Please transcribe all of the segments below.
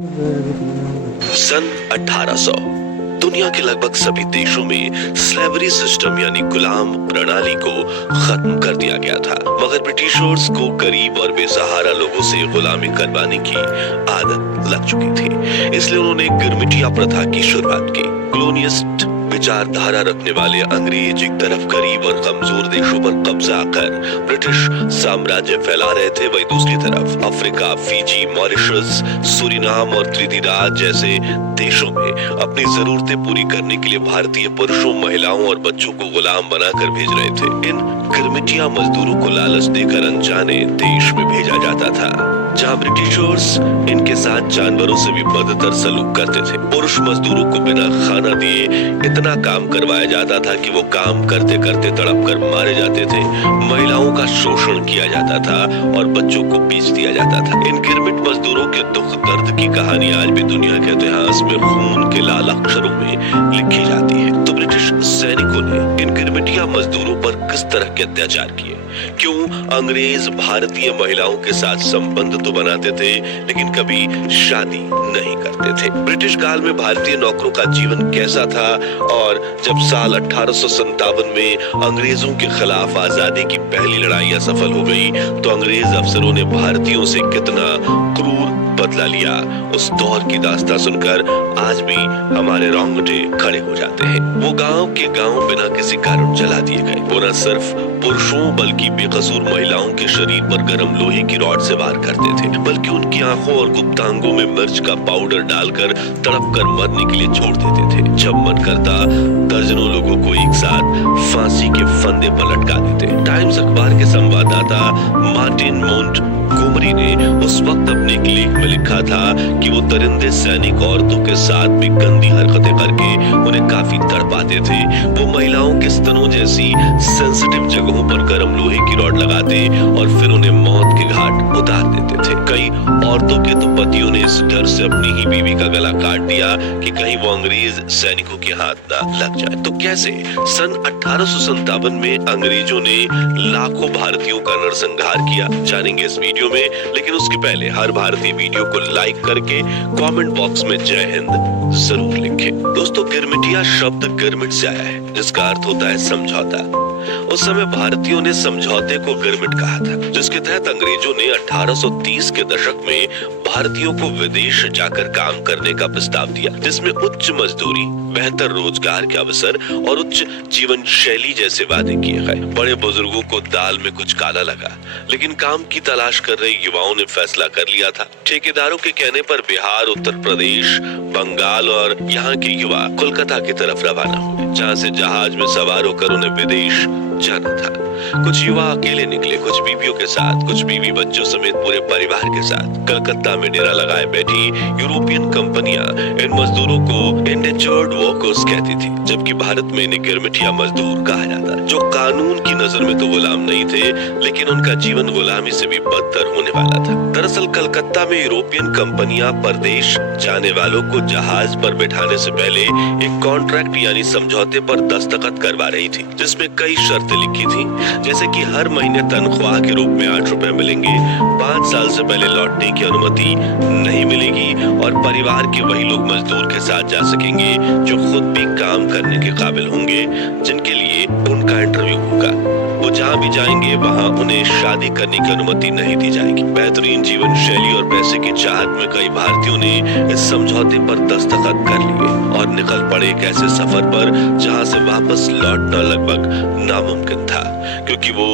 सन 1800 दुनिया के लगभग सभी देशों में स्लेवरी सिस्टम यानी गुलाम प्रणाली को खत्म कर दिया गया था, मगर ब्रिटिशर्स को गरीब और बेसहारा लोगों से गुलामी करवाने की आदत लग चुकी थी। इसलिए उन्होंने गिरमिटिया प्रथा की शुरुआत की। कॉलोनिस्ट विचारधारा रखने वाले अंग्रेज एक तरफ गरीब और कमजोर देशों पर कब्जा कर ब्रिटिश साम्राज्य फैला रहे थे, वही दूसरी तरफ अफ्रीका, फिजी, मॉरिशस, सूरीनाम और त्रिनिदाद जैसे देशों में अपनी जरूरतें पूरी करने के लिए भारतीय पुरुषों, महिलाओं और बच्चों को गुलाम बनाकर भेज रहे थे। इन गिरमिटिया मजदूरों को लालच देकर अनजाने देश में भेजा जाता था, जहाँ ब्रिटिशर्स इनके साथ जानवरों से भी बदतर सलूक करते थे। पुरुष मजदूरों को बिना खाना दिए इतना काम करवाया जाता था कि वो काम करते करते तड़प कर मारे जाते थे। महिलाओं का शोषण किया जाता था और बच्चों को बेच दिया जाता था। इन गिरमिट मजदूरों के दुख दर्द की कहानी आज भी दुनिया के इतिहास में खून के लाल अक्षरों में लिखी जाती है। तो ब्रिटिश सैनिकों ने इन गिरमिटिया मजदूरों पर किस तरह के अत्याचार किए? क्यों अंग्रेज भारतीय महिलाओं के साथ संबंध तो बनाते थे लेकिन कभी शादी नहीं करते थे? ब्रिटिश काल में भारतीय नौकरों का जीवन कैसा था? और जब साल 1857 में अंग्रेजों के खिलाफ आजादी की पहली लड़ाई असफल हो गई तो अंग्रेज अफसरों ने भारतीयों से कितना क्रूर बदला लिया, उस दौर की दास्तां सुनकर आज भी हमारे रोंगटे खड़े हो जाते हैं। वो गांव के गांव बिना किसी कारण जला दिए गए। वो न सिर्फ पुरुषों बल्कि बेकसूर महिलाओं के शरीर पर गर्म लोहे की रॉड से वार करते थे, बल्कि उनकी आंखों और गुप्तांगों में मिर्च का पाउडर डालकर तड़प कर मरने के लिए छोड़ देते थे। जब मन करता दर्जनों लोगों को एक साथ फांसी के फंदे पर लटका देते। टाइम्स अखबार के संवाददाता मार्टिन मोंट गोमरी ने उस वक्त अपने एक लेख में लिखा था कि वो दरिंदे सैनिक औरतों के साथ भी गंदी हरकतें करके उन्हें काफी तड़पाते थे। वो महिलाओं के स्तनों जैसी सेंसिटिव जगहों पर गर्म लोहे की रॉड लगाते और फिर उन्हें मौत के घाट उतार देते थे। कई औरतों के तो पतियों ने इस डर से अपनी ही बीवी का गला काट दिया कि कहीं वो अंग्रेज सैनिकों के हाथ ना लग जाए। तो कैसे सन 1857 में अंग्रेजों ने लाखों भारतीयों का नरसंहार किया, जानेंगे इस वीडियो में। लेकिन उसके पहले हर भारतीय वीडियो को लाइक करके कमेंट बॉक्स में जय हिंद जरूर लिखें। दोस्तों, गिरमिटिया शब्द गिरमिट से आया है, जिसका अर्थ होता है समझौता। उस समय भारतीयों ने समझौते को गिरमिट कहा था, जिसके तहत अंग्रेजों ने 1830 के दशक में भारतीयों को विदेश जाकर काम करने का प्रस्ताव दिया, जिसमें उच्च मजदूरी, बेहतर रोजगार के अवसर और उच्च जीवन शैली जैसे वादे किए गए। बड़े बुजुर्गों को दाल में कुछ काला लगा, लेकिन काम की तलाश कर रहे युवाओं ने फैसला कर लिया था। ठेकेदारों के कहने पर बिहार, उत्तर प्रदेश, बंगाल और यहाँ के युवा कोलकाता की तरफ रवाना हुए, जहाँ से जहाज में सवार होकर उन्हें विदेश जाना था। कुछ युवा अकेले निकले, कुछ बीवियों के साथ, कुछ बीवी बच्चों समेत पूरे परिवार के साथ। कलकत्ता में डेरा लगाए बैठी यूरोपियन कंपनियां इन मजदूरों को इंडेंचर्ड वर्कर्स कहती थी, जबकि भारत में इन्हें गिरमिटिया मजदूर कहा जाता, जो कानून की नजर में तो गुलाम नहीं थे, लेकिन उनका जीवन गुलामी से भी बदतर होने वाला था। दरअसल कलकत्ता में यूरोपियन कंपनियां परदेश जाने वालों को जहाज पर बैठाने से पहले एक कॉन्ट्रैक्ट यानी समझौते पर दस्तखत करवा रही थी, जिसमें कई शर्तें लिखी थी, जैसे कि हर महीने तनख्वाह के रूप में 8 रुपए मिलेंगे, 5 साल से पहले लौटने की अनुमति नहीं मिलेगी और परिवार के वही लोग मजदूर के साथ जा सकेंगे जो खुद भी काम करने के काबिल होंगे, जिनके लिए उनका इंटरव्यू होगा। वो जहाँ भी जाएंगे वहाँ उन्हें शादी करने की अनुमति नहीं दी जाएगी। बेहतरीन जीवन शैली और पैसे की चाहत में कई भारतीयों ने इस समझौते पर दस्तखत कर लिए और निकल पड़े एक ऐसे सफर पर जहाँ से वापस लौटना लगभग नामुमकिन था, क्योंकि वो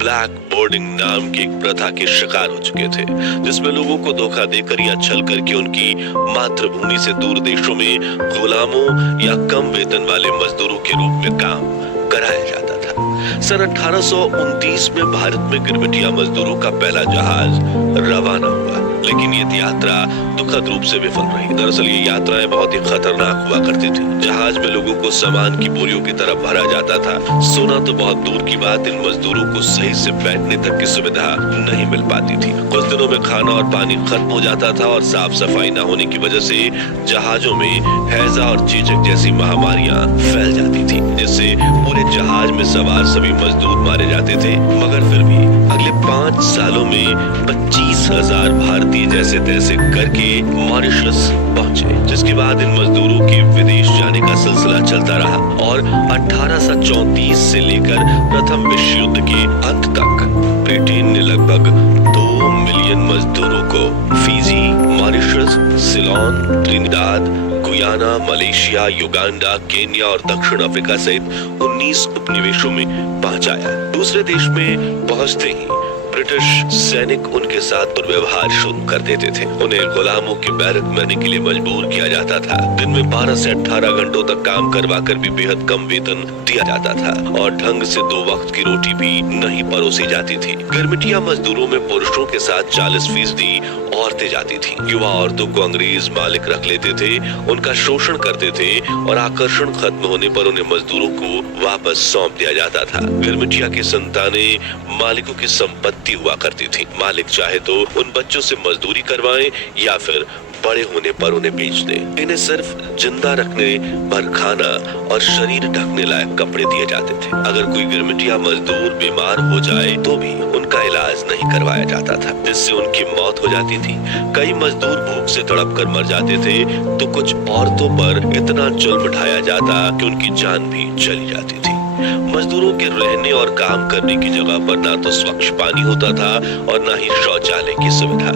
ब्लैक बोर्डिंग नाम की एक प्रथा के शिकार हो चुके थे, जिसमें लोगों को धोखा देकर या छल करके उनकी मातृभूमि से दूर देशों में गुलामों या कम वेतन वाले मजदूरों के रूप में काम कराया जाता था। सन 1829 में भारत में गिरमिटिया मजदूरों का पहला जहाज रवाना हुआ, लेकिन ये यात्रा दुखद रूप से विफल रही। दरअसल ये यात्राएं बहुत ही खतरनाक हुआ करती थी। जहाज में लोगों को सामान की बोरियों की तरफ भरा जाता था। सोना तो बहुत दूर की बात, इन मजदूरों को सही से बैठने तक की सुविधा नहीं मिल पाती थी। कुछ दिनों में खाना और पानी खत्म हो जाता था और साफ सफाई न होने की वजह से जहाजों में हैजा और चेचक जैसी महामारियां फैल जाती थी, जिससे पूरे जहाज में सवार सभी मजदूर मारे जाते थे। मगर फिर भी अगले 5 सालों में 25 10,000 भारतीय जैसे तैसे करके मॉरिशस पहुंचे, जिसके बाद इन मजदूरों के विदेश जाने का सिलसिला चलता रहा और 1834 से लेकर प्रथम विश्व युद्ध के अंत तक ब्रिटेन ने लगभग 2 मिलियन मजदूरों को Fiji, Mauritius, Ceylon, Trinidad, Guyana, Malaysia, Uganda, Kenya और दक्षिण अफ्रीका सहित 19 उपनिवेशों में पहुंचाया। दूसरे देश में पहुंचते ही ब्रिटिश सैनिक उनके साथ दुर्व्यवहार शुरू कर देते थे। उन्हें गुलामों के बैरक में रहने के लिए मजबूर किया जाता था। दिन में 12 से 18 घंटों तक काम करवाकर भी बेहद कम वेतन दिया जाता था और ढंग से 2 वक्त की रोटी भी नहीं परोसी जाती थी। गिरमिटिया मजदूरों में पुरुषों के साथ 40% औरतें जाती थी। युवा औरतों को अंग्रेज मालिक रख लेते थे, उनका शोषण करते थे और आकर्षण खत्म होने पर उन्हें मजदूरों को वापस सौंप दिया जाता था। गिरमिटिया की संतानें मालिकों की संपत्ति हुआ करती थी। मालिक चाहे तो उन बच्चों से मजदूरी करवाएं या फिर बड़े होने पर उन्हें बेच दें। इन्हें सिर्फ जिंदा रखने पर खाना और शरीर ढकने लायक कपड़े दिए जाते थे। अगर कोई गिरमिटिया मजदूर बीमार हो जाए तो भी उनका इलाज नहीं करवाया जाता था, जिससे उनकी मौत हो जाती थी। कई मजदूर भूख से तड़प कर मर जाते थे तो कुछ औरतों पर इतना जुल्म ढाया जाता कि उनकी जान भी चली जाती थी। मजदूरों के रहने और काम करने की जगह पर ना तो स्वच्छ पानी होता था और ना ही शौचालय की सुविधा।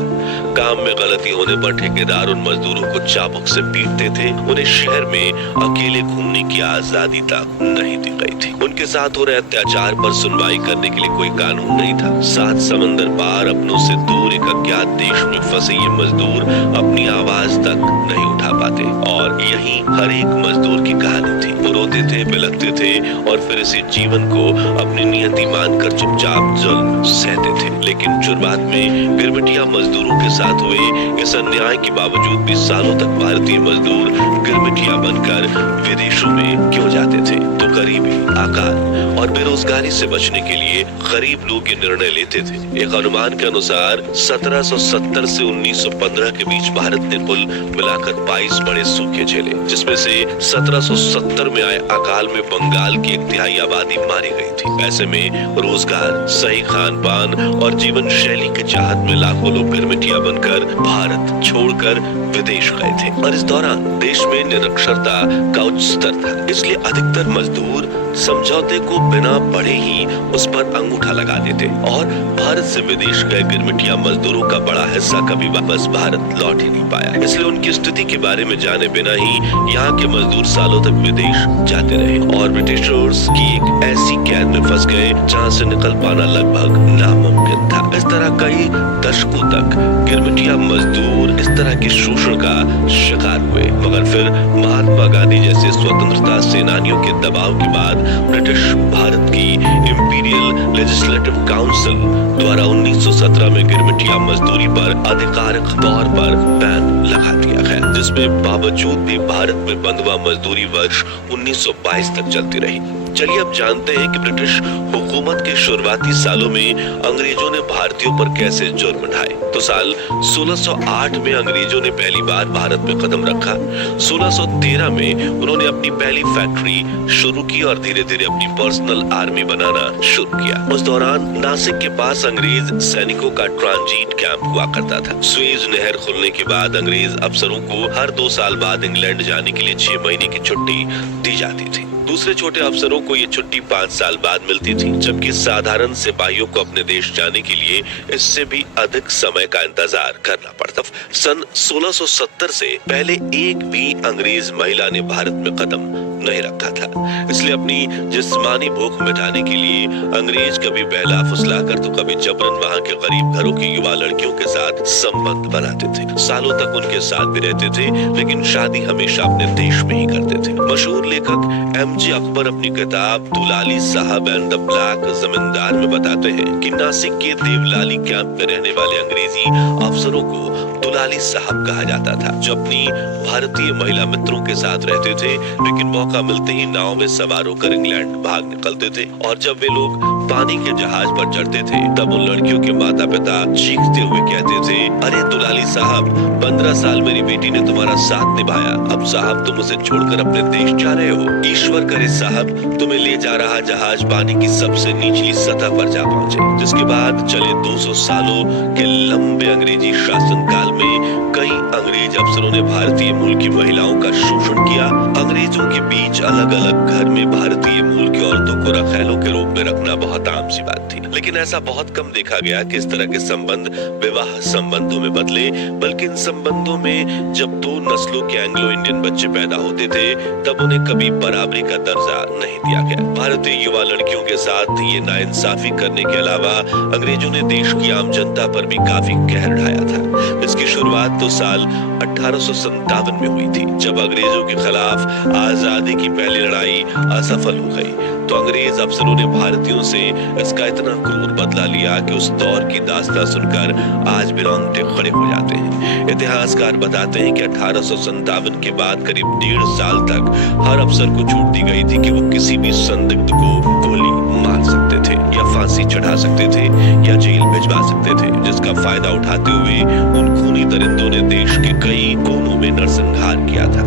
काम में गलती होने पर ठेकेदार उन मजदूरों को चाबुक से पीटते थे। उन्हें शहर में अकेले घूमने की आजादी तक नहीं दी गई थी। उनके साथ हो रहे अत्याचार पर सुनवाई करने के लिए कोई कानून नहीं था। 7 समंदर पार अपनों से दूर एक अज्ञात देश में फंसे ये मजदूर अपनी आवाज तक नहीं उठा पाते और यही हर एक मजदूर की कहानी थी। वो रोते थे, बिलखते थे और फिर इसी जीवन को अपनी नियति मानकर चुपचाप जुल्म सहते थे। लेकिन शुरुआत में गिरमिटिया मजदूरों के साथ हुए इस अन्याय के बावजूद भी सालों तक भारतीय मजदूर गिरमिटिया बनकर विदेशों में क्यों जाते थे? तो गरीबी, अकाल और बेरोजगारी से बचने के लिए गरीब लोग ये निर्णय लेते थे। एक अनुमान के अनुसार 1770 से 1915 के बीच भारत ने कुल मिलाकर 22 बड़े सूखे झेले, जिसमें से 1770 में आए अकाल में बंगाल की 1/3 आबादी मारी गई थी। ऐसे में रोजगार, सही खान पान और जीवन शैली के चाहत में लाखों लोग गिरमिटिया बनकर भारत छोड़कर विदेश गए थे। और इस दौरान देश में निरक्षरता का उच्च स्तर था, इसलिए अधिकतर मजदूर समझौते को बिना पढ़े ही उस पर अंगूठा लगा देते और भारत से विदेश गए गिरमिटिया मजदूरों का बड़ा हिस्सा कभी वापस भारत लौट ही नहीं पाया। इसलिए उनकी स्थिति के बारे में जाने बिना ही यहाँ के मजदूर सालों तक विदेश जाते रहे और ब्रिटिशर्स की एक ऐसी कैद में फंस गए जहाँ से निकल पाना लगभग नामुमकिन था। इस तरह कई दशकों तक गिरमिटिया मजदूर इस तरह के शोषण का शिकार हुए, मगर फिर महात्मा गांधी जैसे स्वतंत्रता सेनानियों के दबाव के बाद ब्रिटिश भारत की इंपीरियल लेजिस्लेटिव काउंसिल द्वारा 1917 में गिरमिटिया मजदूरी पर आधिकारिक तौर पर बैन लगा दिया गया, जिसमें बावजूद भी भारत में बंधुआ मजदूरी वर्ष 1922 तक चलती रही। चलिए अब जानते हैं कि ब्रिटिश हुकूमत के शुरुआती सालों में अंग्रेजों ने भारतीयों पर कैसे जुर्म ढाए। तो साल 1608 में अंग्रेजों ने पहली बार भारत में कदम रखा। 1613 में उन्होंने अपनी पहली फैक्ट्री शुरू की और धीरे धीरे अपनी पर्सनल आर्मी बनाना शुरू किया। उस दौरान नासिक के पास अंग्रेज सैनिकों का ट्रांजिट कैंप हुआ करता था। स्वेज नहर खुलने के बाद अंग्रेज अफसरों को हर 2 साल बाद इंग्लैंड जाने के लिए 6 महीने की छुट्टी दी जाती थी। दूसरे छोटे अफसरों को ये छुट्टी 5 साल बाद मिलती थी, जबकि साधारण सिपाहियों को अपने देश जाने के लिए इससे भी अधिक समय का इंतजार करना पड़ता। सन 1670 से पहले एक भी अंग्रेज महिला ने भारत में कदम नहीं रखा था, इसलिए अपनी जिस्मानी भूख मिटाने के लिए अंग्रेज कभी बहला फुसलाकर तो कभी जबरन वहाँ के गरीब घरों की युवा लड़कियों के साथ संबंध बनाते थे। सालों तक उनके साथ भी रहते थे, लेकिन शादी हमेशा अपने देश में ही करते थे। मशहूर लेखक एमजे अकबर अपनी किताब दुलाली साहब एंड द ब्लैक जमींदार में बताते हैं कि नासिक के देवलाली कैंप में रहने वाले अंग्रेजी अफसरों को दुलाली साहब कहा जाता था, जो अपनी भारतीय महिला मित्रों के साथ रहते थे, लेकिन मौका मिलते ही नाव में सवार होकर इंग्लैंड भाग निकलते थे। और जब वे लोग पानी के जहाज पर चढ़ते थे तब उन लड़कियों के माता पिता चीखते हुए कहते थे, अरे दुलाली साहब, 15 साल मेरी बेटी ने तुम्हारा साथ निभाया, अब साहब तुम उसे छोड़कर अपने देश जा रहे हो। ईश्वर करे साहब तुम्हें ले जा रहा जहाज पानी की सबसे निचली सतह पर जा पहुंचे। जिसके बाद चले 200 सालों के लंबे अंग्रेजी शासन काल में कई अंग्रेज अफसरों ने भारतीय मूल की महिलाओं का शोषण किया। अंग्रेजों के बीच अलग अलग घर में भारतीय मूल की औरतों को रखैलों के रूप में रखना बहुत आम सी बात थी, लेकिन ऐसा बहुत कम देखा गया कि इस तरह के संबंध विवाह संबंधों में बदले, बल्कि इन संबंधों में जब दो नस्लों के एंग्लो इंडियन बच्चे पैदा होते थे तब उन्हें कभी बराबरी का दर्जा नहीं दिया गया। भारतीय युवा लड़कियों के साथ ये नाइंसाफी करने के अलावा अंग्रेजों ने देश की आम जनता पर भी काफी कहर ढाया था। इसकी शुरुआत तो साल 1857 में हुई थी, जब अंग्रेजों के खिलाफ आजादी की पहली लड़ाई असफल हो गई। तो अंग्रेज अफसरों ने भारतीयों से इसका इतना क्रूर बदला लिया कि उस दौर की दास्तां सुनकर आज भी रोंगटे खड़े हो जाते हैं। इतिहासकार बताते हैं कि 1857 के बाद करीब 1.5 साल तक हर अफसर को छूट दी गई थी कि वो किसी भी संदिग्ध को गोली मार सकते थे या फांसी चढ़ा सकते थे या जेल भिजवा सकते थे, जिसका फायदा उठाते हुए उन खूनी दरिंदों ने देश के कई कोनों में नरसंहार किया था।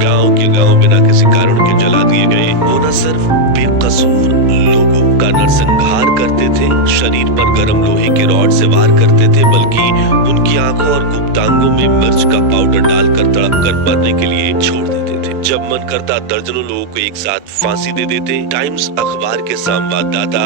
गांव के गांव बिना किसी कारण के जला दिए गए। वो न सिर्फ बेकसूर लोगों का नरसंहार करते थे, शरीर पर गर्म लोहे के रॉड से वार करते थे, बल्कि उनकी आंखों और गुप्तांगों में मिर्च का पाउडर डालकर तड़प कर मरने के लिए छोड़ देते थे। जब मन करता दर्जनों लोगों को एक साथ फांसी दे देते। टाइम्स अखबार के संवाददाता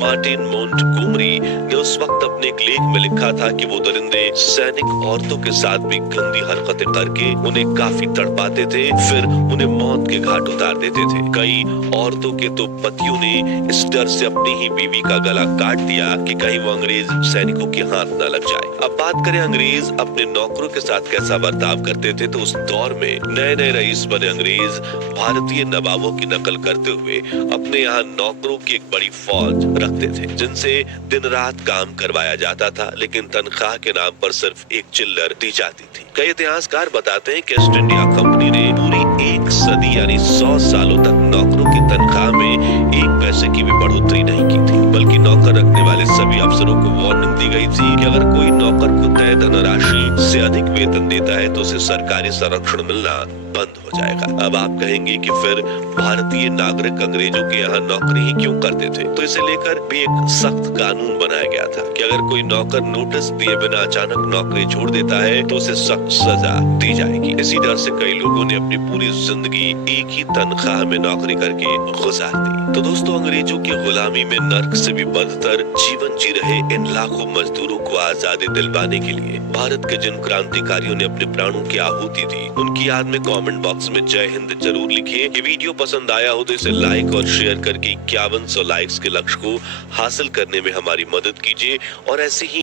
मार्टिन मोंटगोमरी ने उस वक्त अपने एक लेख में लिखा था कि वो दरिंदे सैनिक औरतों के साथ भी गंदी हरकतें करके उन्हें काफी तड़पाते थे, फिर उन्हें मौत के घाट उतार देते थे। कई औरतों के तो पतियों ने इस डर से अपनी ही बीवी का गला काट दिया कि कहीं वो अंग्रेज सैनिकों के हाथ न लग जाए। अब बात करें अंग्रेज अपने नौकरों के साथ कैसा बर्ताव करते थे, तो उस दौर में नए नए रईस बने अंग्रेज भारतीय नवाबों की नकल करते हुए अपने यहाँ नौकरों की एक बड़ी फौज रखते थे, जिनसे दिन रात काम करवाया जाता था, लेकिन तनख्वाह के नाम पर सिर्फ एक चिल्लर दी जाती थी। कई इतिहासकार बताते हैं कि ईस्ट इंडिया कंपनी ने पूरी एक सदी यानी 100 सालों तक नौकरों की तनख्वाह में 1 पैसे की भी बढ़ोतरी नहीं की थी, बल्कि नौकर रखने वाले सभी अफसरों को वार्निंग दी गई थी कि अगर कोई नौकर को तय धनराशि से अधिक वेतन देता है तो उसे सरकारी संरक्षण मिलना बंद हो जाएगा। अब आप कहेंगे कि फिर भारतीय नागरिक अंग्रेजों के यहाँ नौकरी ही क्यों करते थे, तो इसे लेकर भी एक सख्त कानून बनाया गया था कि अगर कोई नौकर नोटिस दिए बिना अचानक नौकरी छोड़ देता है तो उसे सख्त सजा दी जाएगी। इसी डर से कई लोगों ने अपनी पूरी जिंदगी एक ही तनख्वाह में नौकरी करके गुजार दी। तो दोस्तों, अंग्रेजों की गुलामी में नर्क से भी बदतर जीवन जी रहे इन लाखों मजदूरों को आजादी दिलवाने के लिए भारत के जिन क्रांतिकारियों ने अपने प्राणों की आहुति दी, उनकी याद में कमेंट बॉक्स में जय हिंद जरूर लिखिए। ये वीडियो पसंद आया हो तो इसे लाइक और शेयर करके 5100 लाइक्स के लक्ष्य को हासिल करने में हमारी मदद कीजिए और ऐसे ही